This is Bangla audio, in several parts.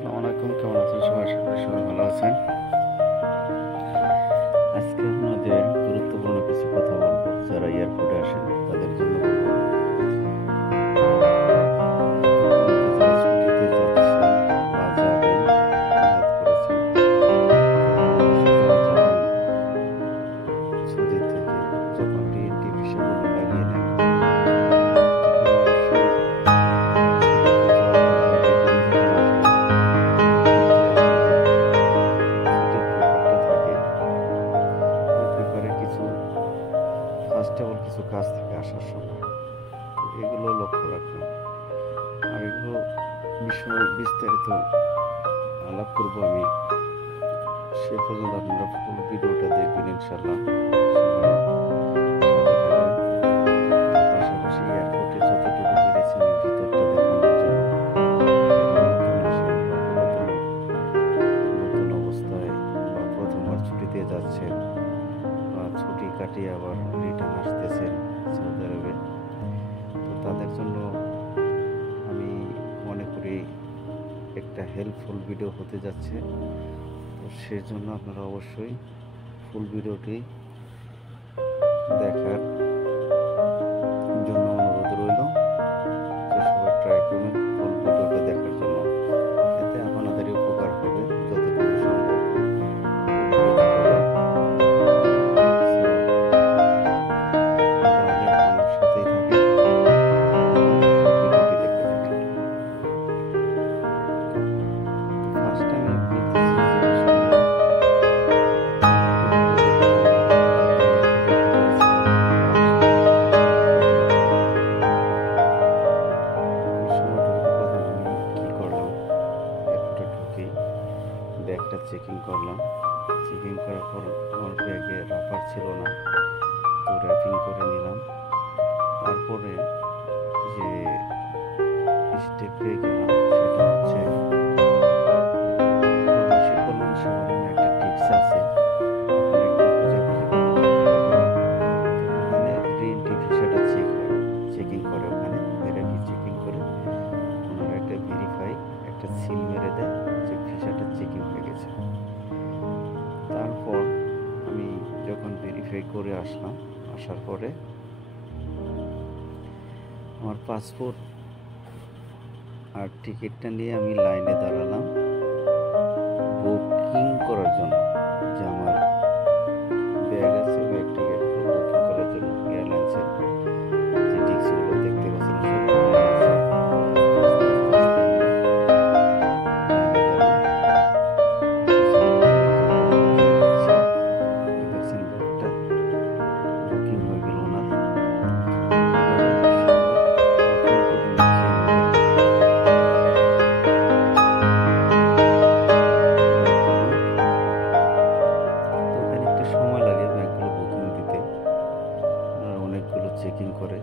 আসসালামু আলাইকুম, কেমন আছেন সবাই? আশা করি সবাই ভালো আছেন। আজকে আপনাদের গুরুত্বপূর্ণ কিছু কথা বলবো। যারা এয়ারপোর্টে আসেন তাদের জন্য বলবো। যারা ছুটিতে যাচ্ছেন বা যাবেন, নিয়ত করেছেন, বাংলাদেশে যারা যাবেন, ছুটি থেকে যখন টিএনটি ভিসাগুলো লাগিয়ে নেন, তখন অবশ্যই ছুটিতে যাওয়ার পর বা রিটার্ন যখন আসবেন, তখন যে আপনাদের ছুটির পেপারটা থাকে, ওই পেপারে কিছু ফার্স্ট অফ অল কিছু কাজ থাকে আসার সময়। তো এগুলো লক্ষ্য রাখবেন। আর এগুলো বিষয়ে বিস্তারিত আলাপ করবো আমি। সে পর্যন্ত আপনারা ফুল ভিডিওটা দেখবেন ইনশাল্লাহ। সবাই সাথে থাকবেন। আর পাশাপাশি এয়ারপোর্টে যতটুকু পেরেছি আমি ভিতরটা দেখানোর জন্য, যারা নতুন আসেন বা নতুন অবস্থায় বা প্রথমবার ছুটিতে যাচ্ছেন বা ছুটি কাটিয়ে আবার রিটার্ন আসতেছেন সৌদি আরবে, তো তাদের জন্য আমি মনে করি একটা হেল্পফুল ভিডিও হতে যাচ্ছে। তো সেজন্য আপনারা অবশ্যই ফুল ভিডিওটি দেখার জন্য অনুরোধ রইল, যে সবাই ট্রাই করবেন ফুল ভিডিওটা দেখার জন্য। এতে আপনাদেরই উপকার হবে যতটুকু সম্ভব, উপকৃত হবেন। So, তাহলে আমার সাথেই থাকেন এবং ভিডিওটি দেখতে থাকেন। তো ফার্স্ট আমি বলতেছি যে বিষয় নিয়ে, এয়ারপোর্টে যখন আমরা এয়ারপোর্টে ঢুকেছিলাম বা ওই সময়টুকুতে প্রথম আমি কি করলাম, এয়ারপোর্টে ঢুকেই ব্যাগটা চেকিং করলাম। চেকিং করার পর আমার ব্যাগে রাবার ছিল না, তো র্যাপিং করে নিলাম। তারপরে যে স্টেপে গেলাম সেটা হচ্ছে, প্রবাসী কল্যাণ সেবার নামে একটা টিপস আছে, আপনারা একটু খোঁজাখুঁজি করলে দেখতে পাবেন। তো ওখানে রিএন্ট্রি ভিসাটা চেকিং করে, ওখানে ভেরিফাই চেকিং করে ওনারা একটা ভেরিফাই একটা সিল মেরে দেয় যে ভিসাটা চেকিং হয়ে গেছে। তারপর আমি যখন ভেরিফাই করে আসলাম, আসার পরে আমার পাসপোর্ট আর টিকিটটা নিয়ে আমি লাইনে দাঁড়ালাম বুকিং করার জন্য, যে আমার ব্যাগ আছে, ব্যাগ টিকিটগুলো বুকিং করার জন্য। এয়ারলাইন্সের যে টিক্সগুলো দেখতে পাচ্ছেন সব অনলাইনে আছে। তো আস্তে আস্তে আস্তে আমি লাইনে গেলাম। পিছনে লোকজন আমার বুকিং দিচ্ছে। ওই দেখছেন ব্যাগটা বুকিং হয়ে গেল ওনার। এভাবে সবার বুকিং করে নিচ্ছে আমাদের ব্যাগগুলো। তো ওখানে একটু সময় লাগে ব্যাগগুলো বুকিং দিতে। ওনারা অনেকগুলো চেকিং করে,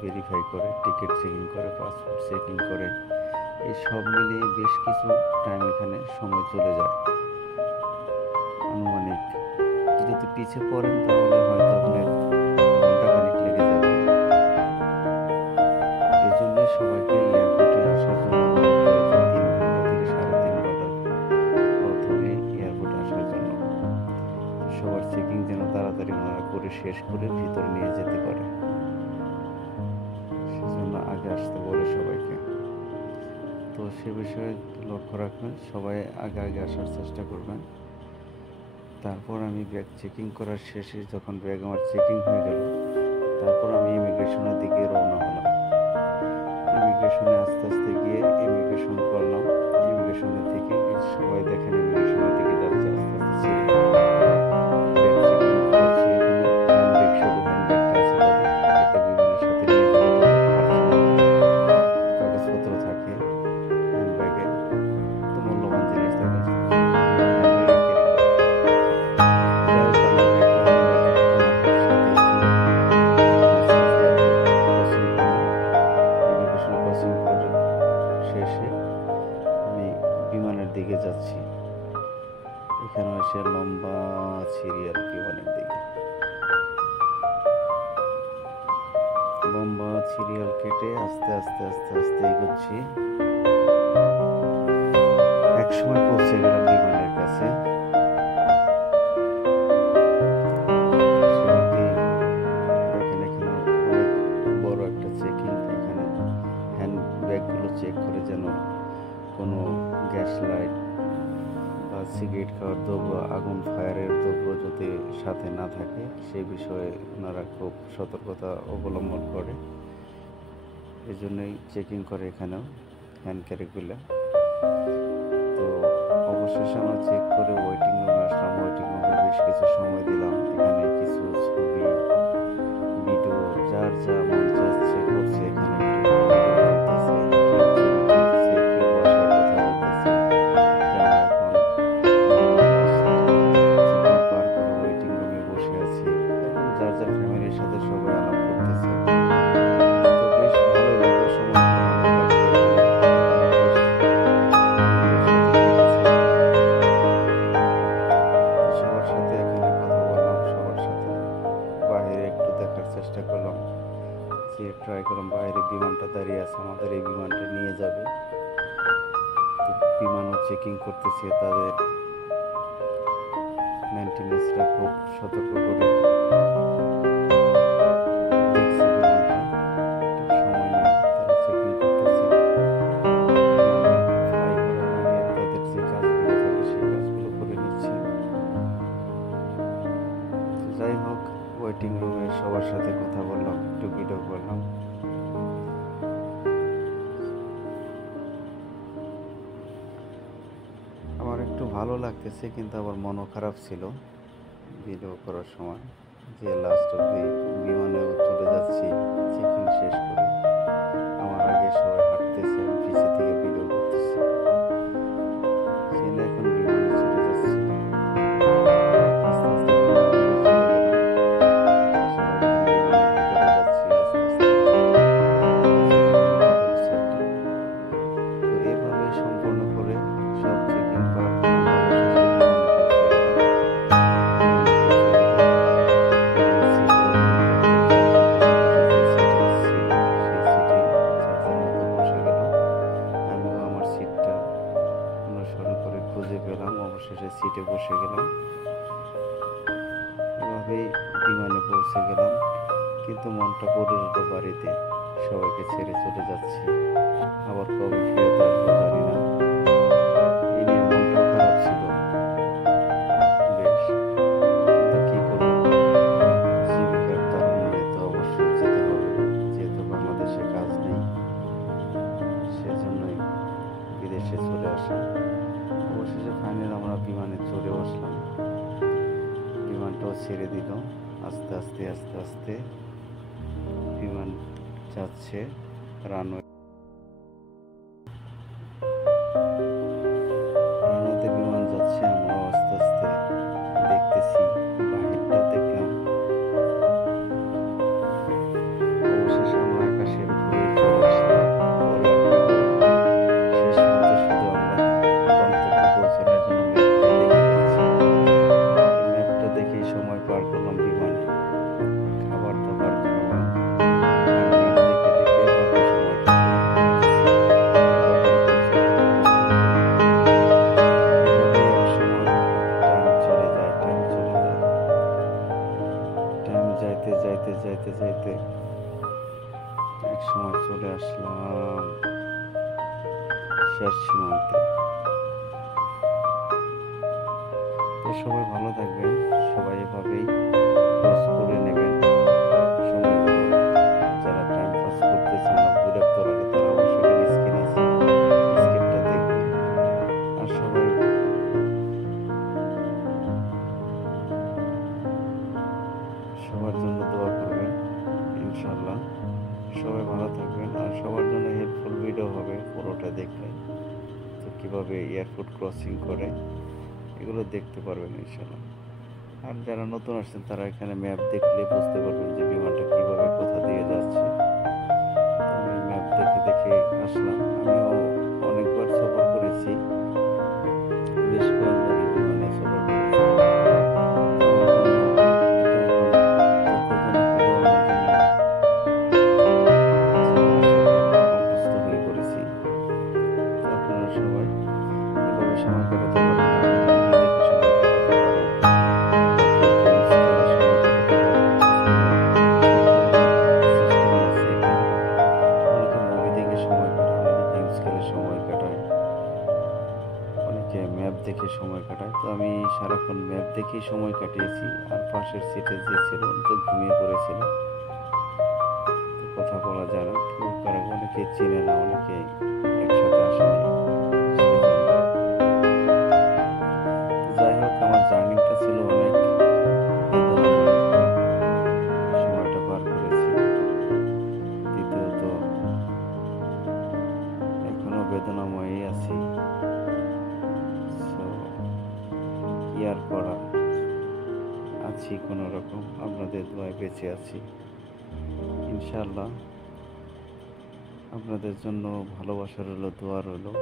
ভেরিফাই করে, টিকিট চেকিং করে, পাসপোর্ট চেকিং করে। এই সব মিলিয়ে বেশ কিছু টাইম এখানে সময় চলে যায়। আনুমানিক যদি পিছিয়ে পড়েন তাহলে হয়তো আপনার ঘন্টাখানিক লেগে যাবে। এই জন্যই সবাইকে এয়ারপোর্টে আসার জন্য অনুরোধ করে যে 3 ঘন্টা থেকে 3.5 ঘন্টার প্রথমে এয়ারপোর্টে আসার জন্য। সবার চেকিং যেন তাড়াতাড়ি ওনারা করে শেষ করে ভিতরে নিয়ে যেতে পারে, সেজন্য আগে আসতে বলে সবাইকে। তো সে বিষয়ে লক্ষ্য রাখবেন, সবাই আগে আগে আসার চেষ্টা করবেন। তারপর আমি ব্যাগ চেকিং করার শেষে যখন ব্যাগ আমার চেকিং হয়ে গেল, তারপর আমি ইমিগ্রেশনের দিকে রওনা হলাম। ইমিগ্রেশনে আস্তে আস্তে গিয়ে ইমিগ্রেশন করলাম। ইমিগ্রেশনের থেকে সবাই দেখেন ইমিগ্রেশনের দিকে যাচ্ছে আস্তে আস্তে ছিঁড়ে। ব্যাগ চেকিং করছে এখানে, হ্যান্ডব্যাগ, শুধু হ্যান্ডব্যাগটা আছে তাদের, এটা বিমানের সাথে নিয়ে যাবে তাদের পার্সোনাল কাগজপত্র থাকে হ্যান্ডব্যাগে, তো মূল্যবান জিনিস থাকে, ওরা হ্যান্ডব্যাগে ক্যারি করে। যাই হোক, আমার ব্যাগটা হ্যান্ডব্যাগ আমার সাথেই ছিল। আমি আস্তে আস্তে এয়ারপোর্ট ক্রসিং করলাম। ইমিগ্রেশন ক্রসিং করে শেষে আমি বিমানের দিকে যাচ্ছি। এখানে এসে লম্বা সিরিয়াল বিমানের দিকে, লম্বা সিরিয়াল কেটে আস্তে আস্তে আস্তে আস্তে এগোচ্ছি। সময় পৌঁছে গেলাম বিমানের কাছে। এখানে অনেক বড় একটা চেকিং। এখানে হ্যান্ড ব্যাগগুলো চেক করে যেন কোনো গ্যাস লাইট বা সিগারেট খাওয়ার দ্রব্য, আগুন ফায়ারের দ্রব্য যদি সাথে না থাকে সেই বিষয়ে ওনারা খুব সতর্কতা অবলম্বন করে। এই জন্যই চেকিং করে এখানেও হ্যান্ড ক্যারিগুলো। তো অবশেষে আমরা চেক করে ওয়েটিং রুমে আসলাম। ওয়েটিং রুমে বেশ কিছু সময় দিলাম। এখানে কিছু ছবি, ভিডিও, যার যা মন চাচ্ছে করছে। এখানে চেষ্টা করলাম যে ট্রাই করলাম। বাইরে বিমানটা দাঁড়িয়ে আছে, আমাদের এই বিমানটা নিয়ে যাবে। তো বিমানও চেকিং করতেছে, তাদের মেনটেন্যান্সরা খুব সতর্ক করে দেখছে বিমানটা, সময় নিয়ে তারা চেকিং করতেছে। ফ্লাই করার আগে তাদের যে কাজগুলো থাকে সেই কাজগুলো করে নিচ্ছে। যাই হোক, ওয়েটিং রুমে সবার সাথে কথা বললাম, একটু ভিডিও করলাম। আমার একটু ভালো লাগতেছে, কিন্তু আবার মনও খারাপ ছিল ভিডিও করার সময়, যে লাস্ট অব্দি বিমানেও চলে যাচ্ছি চেকিং শেষ করে। আমার আগে সবাই হাঁটতেছে, আমি পিছিয়ে থেকে ভিডিও করতেছি। এখন বিমানে চলে যাচ্ছি। আস্তে আস্তে সম্পূর্ণ করে সব চেকিং করার খুঁজে পেলাম। অবশেষে সিটে বসে গেলাম। এভাবেই বিমানে পৌঁছে গেলাম, কিন্তু মনটা পড়ে রইল বাড়িতে। সবাইকে ছেড়ে চলে যাচ্ছি, আবার কবে ফেরত আসবো জানি না। এই নিয়ে মনটাও খারাপ ছিল বেশ, কিন্তু কি করবো, জীবিকার তাড়না নিয়ে তো অবশ্যই যেতে হবে। যেহেতু বাংলাদেশে কাজ নেই, সেজন্যই বিদেশে চলে আসা। অবশেষে ফাইনাল আমরা বিমানে চড়ে বসলাম। বিমানটাও ছেড়ে দিল। আস্তে আস্তে আস্তে আস্তে বিমান যাচ্ছে রানওয়েতে বিমান যাচ্ছে। আমরা আস্তে আস্তে দেখতেছি, বাহিরটা দেখলাম। অবশেষে আমরা আকাশের উপরে চলে আসলাম। শেষ মুহূর্তে শুধু আমরা গন্তব্যে পৌঁছানোর জন্য ম্যাপটা দেখেই সময় পার করলাম বিমানে। খাবার দাবার খাওয়া, যাইতে যাইতে যাইতে যাইতে এক সময় চলে আসলাম শেষ সীমান্তে। তো সবাই ভালো থাকবেন, সবাই এভাবেই ক্রস করে নেবেন সময়গুলো। যারা টাইম পাস করতে চান না, বিরক্ত লাগে, তারা অবশ্যই স্ক্রিন আছে, স্ক্রিনটা দেখবেন। আর সবাই সবার জন্য দোয়া করবেন ইনশাআল্লাহ। সবাই ভালো থাকবেন, আর সবার জন্য হেল্পফুল ভিডিও হবে পুরোটা দেখলে। তো কীভাবে এয়ারপোর্ট ক্রসিং করে এগুলো দেখতে পারবেন ইনশাআল্লাহ। আর যারা নতুন আসছেন তারা এখানে ম্যাপ দেখলে বুঝতে পারবেন যে বিমানটা কীভাবে কোথা দিয়ে যাচ্ছে। তো আমি ম্যাপ দেখে দেখে আসলাম। আমিও অনেকবার সফর করেছি, বেশ কয়েকবারই বিমানে সফর করেছি। অভ্যস্ত হয়ে পড়েছি। তো আপনারা সবাই এভাবে কিভাবে সময় কাটাতে পারেন, আপনি মুভি দেখে সময় কাটাতে পারেন, বা কেউ গেমস খেলে সময় কাটাতে পারেন। সিস্টেমই আছে এখানে। অনেকে মুভি দেখে সময় কাটায়, অনেকে গেমস খেলে সময় কাটায়, অনেকে ম্যাপ দেখে সময় কাটায়। তো আমি সারাক্ষণ ম্যাপ দেখেই সময় কাটিয়েছি। আর পাশের সিটে যে ছিল উনি তো ঘুমিয়ে পড়েছিল, তো কথা বলা যায় না, কেউ কারো অনেকে চিনে না, অনেকে একসাথে আসেনি, সেজন্য। তো যাই হোক, আমার জার্নিটা ছিল অনেক বেদনাময়, সময়টা পার করেছি। দ্বিতীয়ত এখনো বেদনাময়ই আছি। সো কি আর করা, আছি কোনো রকম, আপনাদের দোয়ায় বেঁচে আছি ইনশাআল্লাহ। আপনাদের জন্য ভালোবাসা রইলো, দোয়া রইলো।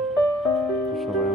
সবাই